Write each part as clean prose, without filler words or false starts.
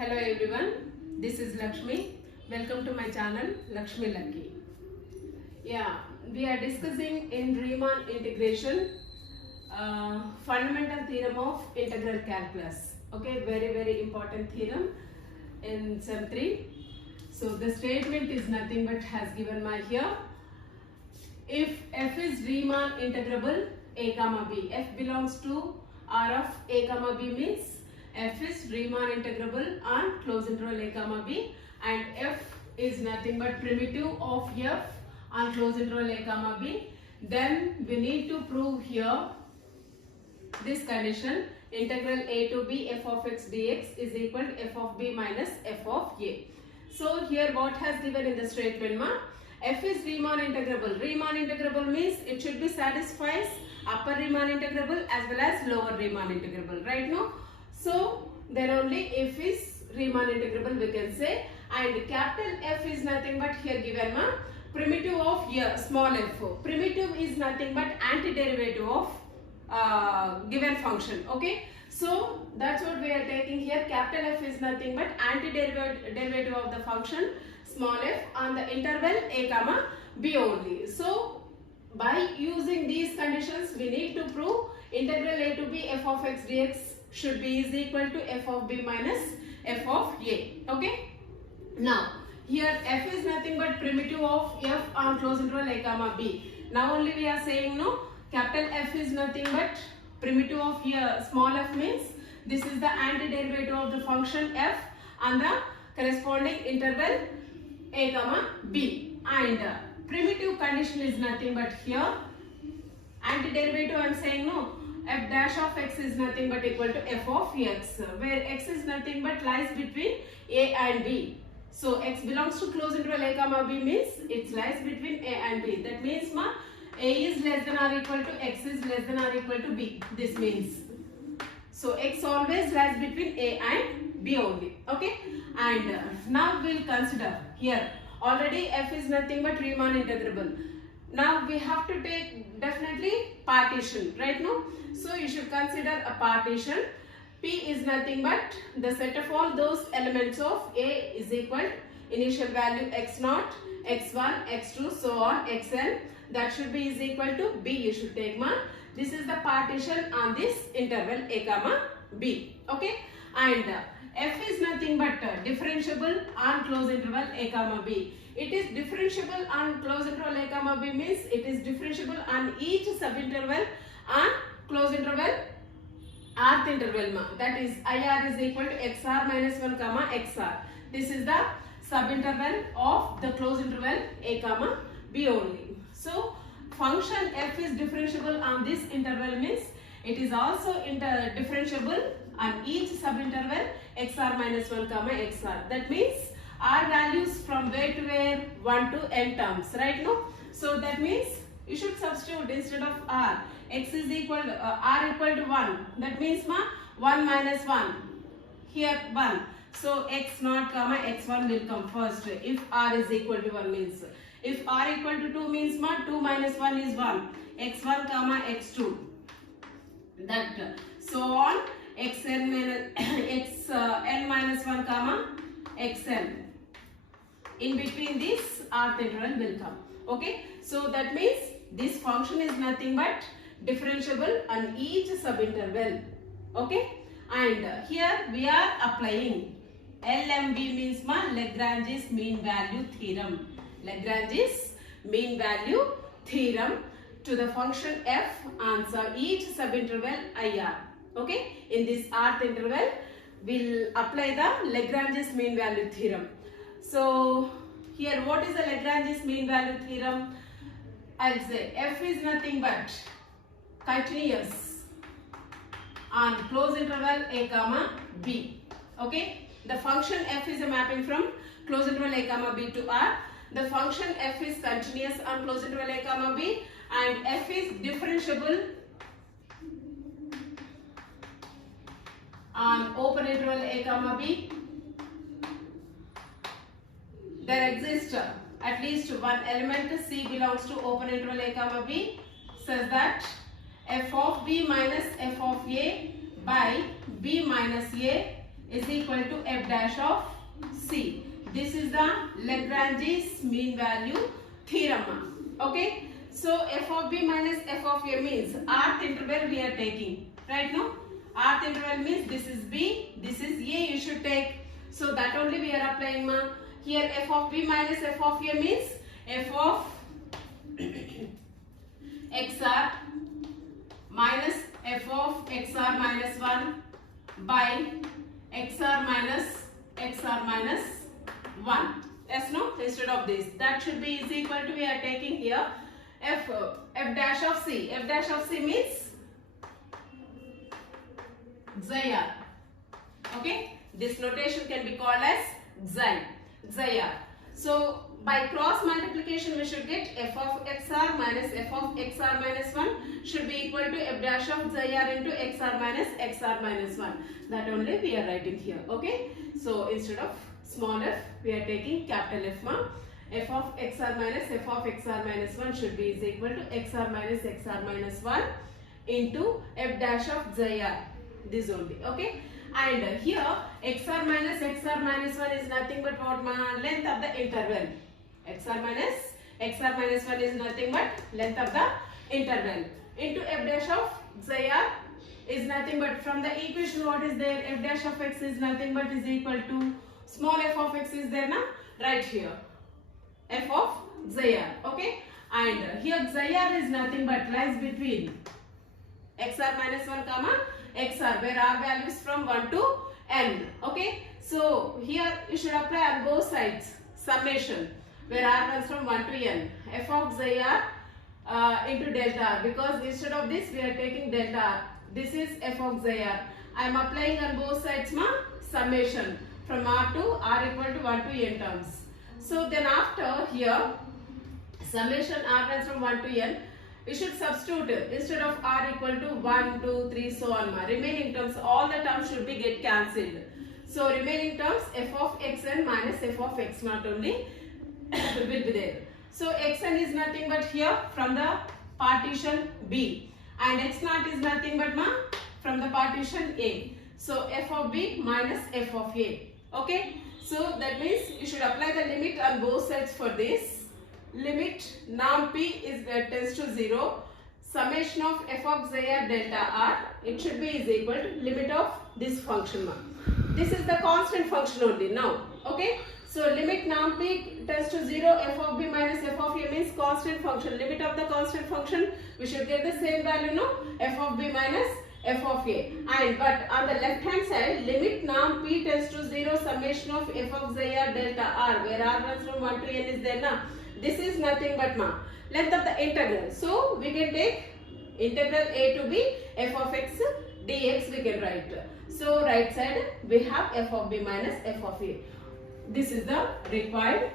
Hello everyone, this is Lakshmi. Welcome to my channel Lakshmi Lucky. Yeah, we are discussing in Riemann integration fundamental theorem of integral calculus. Okay, very important theorem in Sem 3. So the statement is nothing but has given my here. If f is Riemann integrable a comma b, f belongs to R of a comma b means f is Riemann integrable on closed interval a comma b, and f is nothing but primitive of f on closed interval a comma b, then we need to prove here this condition: integral a to b f of x dx is equal to f of b minus f of a. So here what has given in the statement ma, f is Riemann integrable. Riemann integrable means it should be satisfies upper Riemann integrable as well as lower Riemann integrable, right? No? So then only f is Riemann integrable we can say, and capital F is nothing but here given ma, primitive of here small f. Primitive is nothing but antiderivative of given function. Okay, so that's what we are taking here. Capital F is nothing but antiderivative of the function small f on the interval a comma b only. So by using these conditions we need to prove integral a to b f of x dx should be is equal to f of b minus f of a. Okay, now here f is nothing but primitive of f on closed interval a comma b. Now only we are saying no, capital F is nothing but primitive of here small f means this is the antiderivative of the function f on the corresponding interval a comma b, and primitive condition is nothing but here antiderivative I am saying no, f dash of x is nothing but equal to f of x, where x is nothing but lies between a and b. So x belongs to closed interval a comma b means it lies between a and b. That means ma, a is less than or equal to x is less than or equal to b. This means so x always lies between a and b only. Okay, and now we'll consider here already f is nothing but Riemann integrable. Now we have to take definitely partition, right? No, so you should consider a partition. P is nothing but the set of all those elements of A is equal initial value x0, x1, x2, so on xn. That should be is equal to B. You should take ma. This is the partition on this interval a comma b. Okay, and f is nothing but differentiable on closed interval a comma b. It is differentiable on closed interval a comma b means it is differentiable on each subinterval on closed interval rth interval ma. That is IR is equal to XR minus 1 comma XR. This is the subinterval of the closed interval a comma b only. So function f is differentiable on this interval means it is also differentiable on each subinterval XR minus 1 comma XR. That means R values from where to where 1 to n terms, right? No, so that means you should substitute instead of R, x is equal to R equal to 1. That means ma 1 minus 1 here 1. So x0 comma x1 will come first if R is equal to 1 means. If R equal to 2 means ma 2 minus 1 is 1, x1 comma x2. That so on xn minus xn minus 1 comma xn. In between this rth interval will come. Okay, so that means this function is nothing but differentiable on each subinterval. Okay, and here we are applying LMB means ma Lagrange's mean value theorem. Lagrange's mean value theorem to the function f on each subinterval IR. Okay, in this rth interval we'll apply the Lagrange's mean value theorem. So here what is the Lagrange's mean value theorem? I'll say f is nothing but continuous on closed interval a comma b. Okay, the function f is a mapping from closed interval a comma b to R. The function f is continuous on closed interval a comma b, and f is differentiable on open interval a comma b. There exists at least one element C belongs to open interval a comma b such that f of b minus f of a by b minus a is equal to f dash of c. This is the Lagrange's mean value theorem. Okay. So f of b minus f of a means rth interval we are taking. Right now, rth interval means this is b, this is a you should take. So that only we are applying ma. Here f of b minus f of a means f of xr minus f of xr minus 1 by xr minus 1. Yes, no? Instead of this, that should be is equal to, we are taking here f dash of c. F dash of c means xi r. Okay, this notation can be called as xi r. So by cross multiplication we should get f of xr minus f of xr minus 1 should be equal to f dash of xi r into xr minus 1. That only we are writing here. Okay, so instead of small f we are taking capital F ma. F of xr minus f of xr minus 1 should be is equal to xr minus 1 into f dash of xi r. This only. Okay, and here xr minus 1 is nothing but what ma? Length of the interval. xr minus 1 is nothing but length of the interval into f dash of xi r is nothing but, from the equation what is there, f dash of x is nothing but is equal to small f of x is there na, right here f of xi r. Okay, and here xi r is nothing but lies between xr minus 1 comma xr, where r values from 1 to n. Okay, so here you should apply on both sides summation where r runs from 1 to n, f of xi r into delta r, because instead of this we are taking delta r. This is f of xi r. I am applying on both sides ma summation from r to r equal to 1 to n terms. So then after here summation r runs from 1 to n, we should substitute instead of r equal to 1, 2, 3 so on ma. Remaining terms, all the terms should be get cancelled. So remaining terms f of xn minus f of x naught only will be there. So xn is nothing but here from the partition B, and x naught is nothing but ma from the partition A. So f of B minus f of A. Okay, so that means you should apply the limit on both sides for this. Limit norm p is tends to 0, summation of f of xi r delta r, it should be is equal to limit of this function ma. This is the constant function only now. Okay, so limit norm p tends to 0, f of b minus f of a means constant function. Limit of the constant function we should get the same value, no, f of b minus f of a. And but on the left hand side, limit norm p tends to 0, summation of f of xi r delta r, where r runs from 1 to n is there na. This is nothing but ma length of the integral. So we can take integral a to b f of x dx we can write. So right side we have f of b minus f of a. This is the required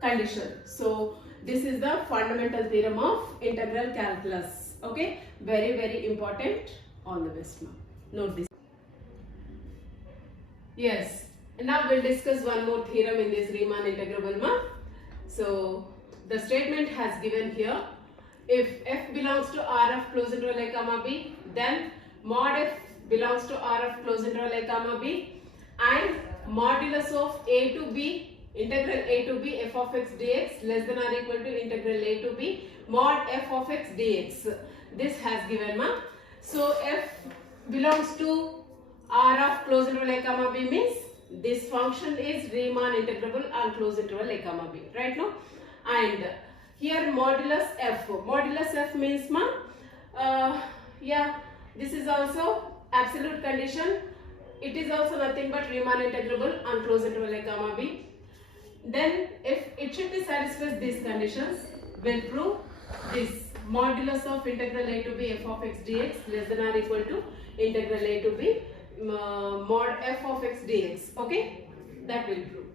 condition. So this is the fundamental theorem of integral calculus. Okay, very important. All the best ma. Note this. Yes. Now we'll discuss one more theorem in this Riemann integrable ma. So the statement has given here, if f belongs to R of closed interval a comma b, then mod f belongs to R of closed interval a comma b, and modulus of a to b, integral a to b f of x dx less than or equal to integral a to b mod f of x dx. This has given ma. So f belongs to R of closed interval a comma b means this function is Riemann integrable on closed interval a comma b, right now. And here modulus f means ma, yeah, this is also absolute condition. It is also nothing but Riemann integrable on closed interval a comma b. Then if it should be satisfies these conditions, we'll prove this modulus of integral a to b f of x dx less than or equal to integral a to b mod f of x dx. Okay, that will prove.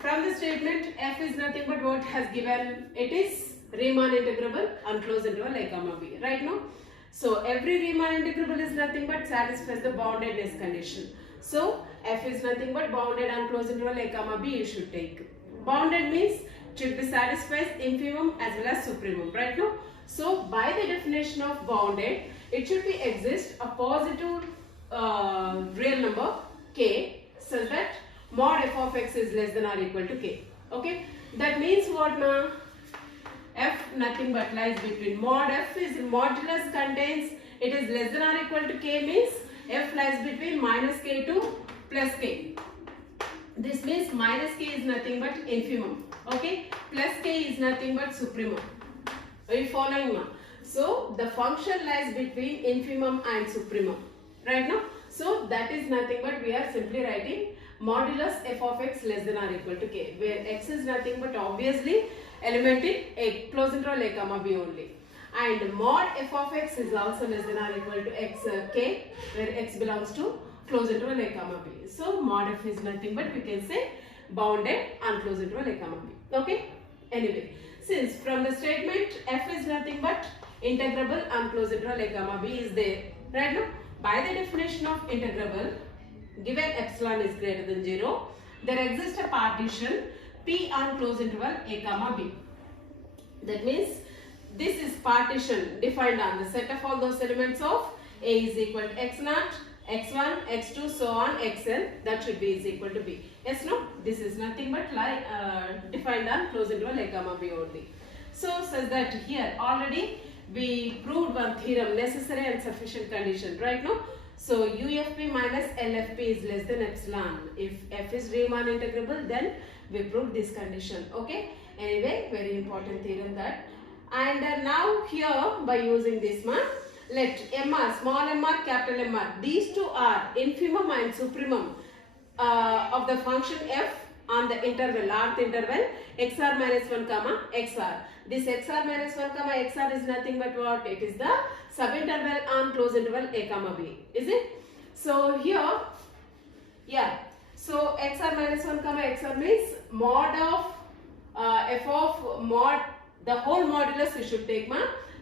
From the statement, f is nothing but what has given, it is Riemann integrable on closed interval a comma b, right now. So every Riemann integrable is nothing but satisfies the boundedness condition. So f is nothing but bounded on closed interval a comma b you should take. Bounded means it should be satisfies infimum as well as supremum, right now. So by the definition of bounded, it should be exist a positive real number k such that mod f of x is less than or equal to k. Okay, that means what now? F nothing but lies between mod f is modulus contains it is less than or equal to k means f lies between minus k to plus k. This means minus k is nothing but infimum. Okay, plus k is nothing but supremum. Are you following me? So the function lies between infimum and supremum. Right now? So that is nothing but we are simply writing modulus f of x less than or equal to k, where x is nothing but obviously element in a close interval a comma b only. And mod f of x is also less than or equal to x k, where x belongs to close interval a comma b. So mod f is nothing but we can say bounded on close interval a comma b. Okay? Anyway, since from the statement f is nothing but integrable on close interval a comma b is there. Right now, by the definition of integrable, given epsilon is greater than 0, there exists a partition p on close interval a comma b. That means this is partition defined on the set of all those elements of a is equal to x naught, x1, x2, so on, xn, that should be is equal to b. Yes, no? This is nothing but defined on close interval a comma b only. So says that here already we proved one theorem, necessary and sufficient condition, right now. So UFP minus LFP is less than epsilon. If f is Riemann integrable, then we proved this condition. Okay. Anyway, very important theorem that. And now here by using this one, let MR, small mr, capital MR, these two are infimum and supremum of the function f on the interval, rth interval, xr minus 1 comma xr. This xr minus 1 comma xr is nothing but what? It is the subinterval on close interval a comma b. Is it? So here, yeah. So xr minus 1 comma xr means mod of f of mod, the whole modulus we should take, ma.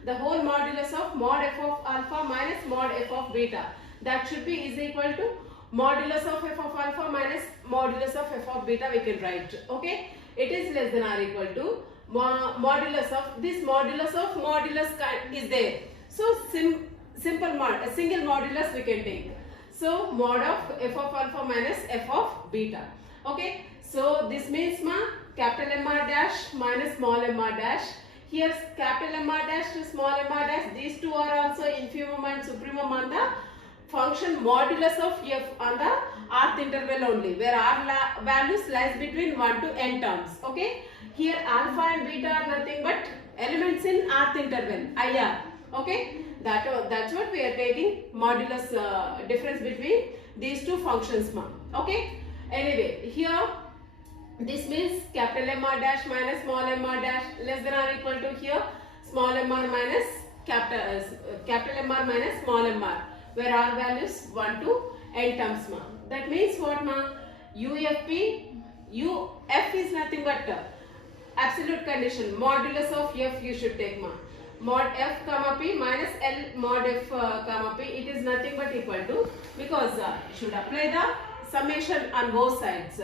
The whole modulus of mod f of alpha minus mod f of beta. That should be is equal to modulus of f of alpha minus modulus of f of beta we can write. Okay. It is less than or equal to modulus of this modulus of modulus is there. So simple mod, a single modulus we can take. So mod of f of alpha minus f of beta. Okay. So this means capital MR dash minus small mr dash. Here capital MR dash to small mr dash. These two are also infimum and supremum on the function modulus of f on the rth interval only, where r values lies between 1 to n terms. Okay. Here alpha and beta are nothing but elements in rth interval, IR. Okay. That's what we are taking modulus difference between these two functions. Okay. Anyway, here this means capital MR dash minus small mr dash less than or equal to here small mr minus capital MR minus small mr, where r values 1 to n terms. That means what? UFP, f is nothing but absolute condition, modulus of f you should take, mod f comma p minus L mod f comma p, it is nothing but equal to, because should apply the summation on both sides,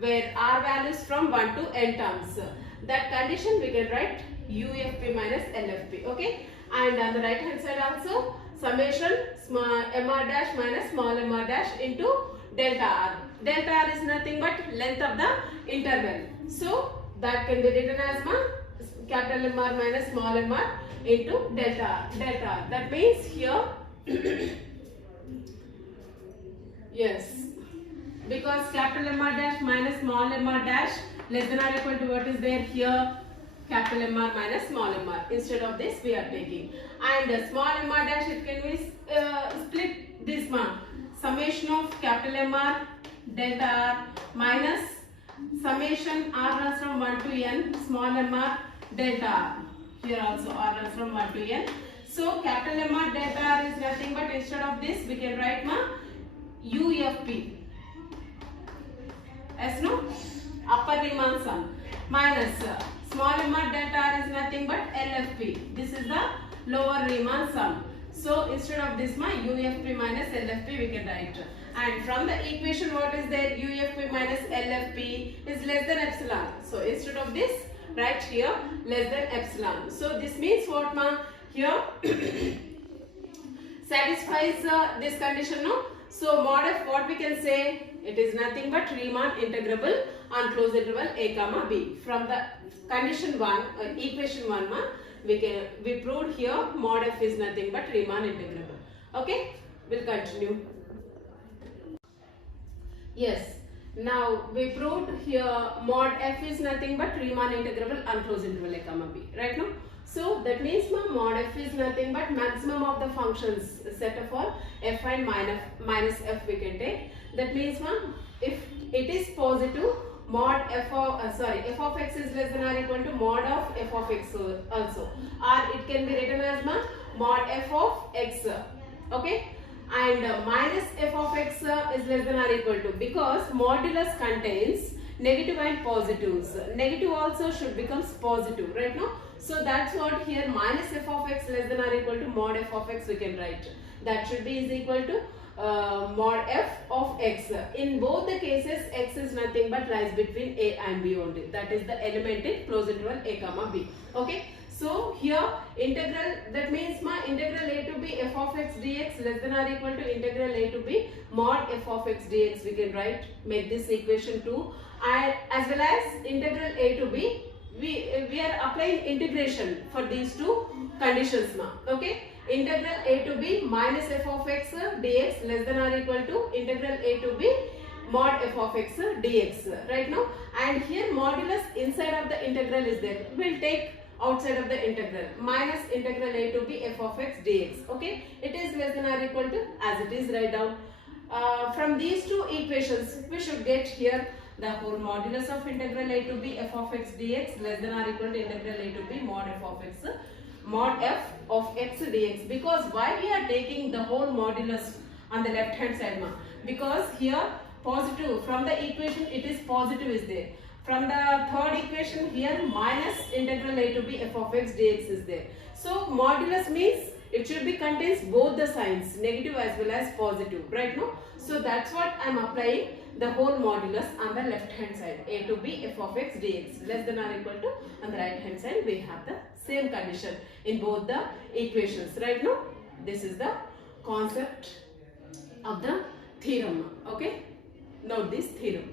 where r values from 1 to n terms. That condition we can write UFP minus LFP. Okay. And on the right hand side also summation mr dash minus small mr dash into delta r. Delta r is nothing but length of the interval. So that can be written as capital MR minus small mr into delta r. That means here yes, because capital MR dash minus small mr dash less than or equal to what is there here? Capital MR minus small mr. Instead of this we are taking, and small mr dash it can be split this summation of capital MR delta r minus summation r runs from 1 to n small mr delta r. Here also r runs from 1 to n. So capital MR delta r is nothing but instead of this we can write UFP. Yes, no? Upper Riemann sum minus small mr delta r is nothing but LFP. This is the lower Riemann sum. So instead of this UFP minus LFP we can write. And from the equation what is there? UFP minus LFP is less than epsilon. So instead of this write here less than epsilon. So this means what here satisfies this condition, no? So mod f, what we can say? It is nothing but Riemann integrable on closed interval a comma b. From the condition 1, equation 1, we proved here mod f is nothing but Riemann integrable. Okay, we'll continue. Yes, now we proved here mod f is nothing but Riemann integrable on closed interval a comma b, right now? So that means mod f is nothing but maximum of the functions set of all f and minus f we can take. That means if it is positive, mod f of x is less than or equal to mod of f of x also, or it can be written as mod f of x, okay, and minus f of x is less than or equal to, because modulus contains negative and positives. Negative also should become positive, right now? So that's what here minus f of x less than or equal to mod f of x we can write. That should be is equal to mod f of x. In both the cases, x is nothing but lies between a and b only. That is the element in closed interval a comma b. Okay. So here integral, that means integral a to b f of x dx less than or equal to integral a to b mod f of x dx we can write, make this equation 2, and as well as integral a to b we are applying integration for these two conditions okay. Integral a to b minus f of x dx less than or equal to integral a to b mod f of x dx, right now, and here modulus inside of the integral is there, we'll take outside of the integral, minus integral a to b f of x dx, okay. It is less than or equal to, as it is, write down. From these two equations we should get here the whole modulus of integral a to b f of x dx less than or equal to integral a to b mod f of x dx, because why we are taking the whole modulus on the left hand side because here positive, from the equation it is positive is there. From the third equation here minus integral a to b f of x dx is there. So modulus means it should be contains both the signs, negative as well as positive, right now. So that's what I am applying the whole modulus on the left hand side, a to b f of x dx less than or equal to, on the right hand side we have the same condition in both the equations, right now. This is the concept of the theorem, okay. Note this theorem.